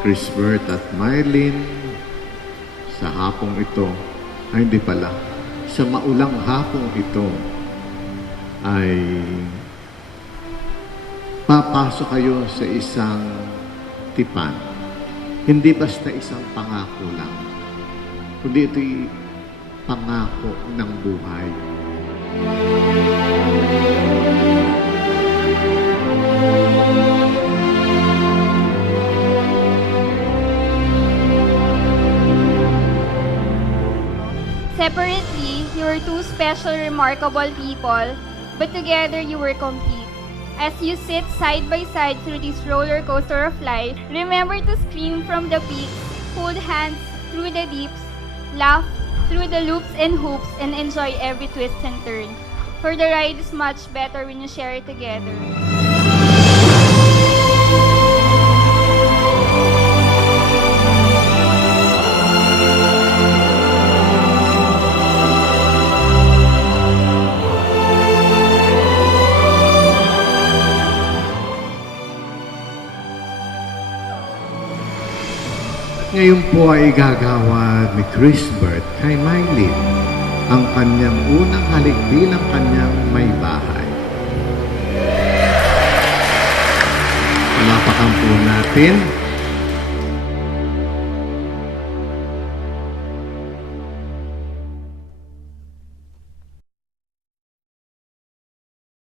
Chris Bert at Mylene, sa hapong ito, ay hindi pala, sa maulang hapong ito, ay papasok kayo sa isang tipan. Hindi basta isang pangako lang, kundi ito'y pangako ng buhay. Separately, you were two special, remarkable people, but together you were complete. As you sit side by side through this roller coaster of life, remember to scream from the peaks, hold hands through the deeps, laugh through the loops and hoops, and enjoy every twist and turn. For the ride is much better when you share it together. Ngayon po ay gagawad ni Chris Bert kay Mylene ang kanyang unang halik bilang kanyang may bahay. Palapakan po natin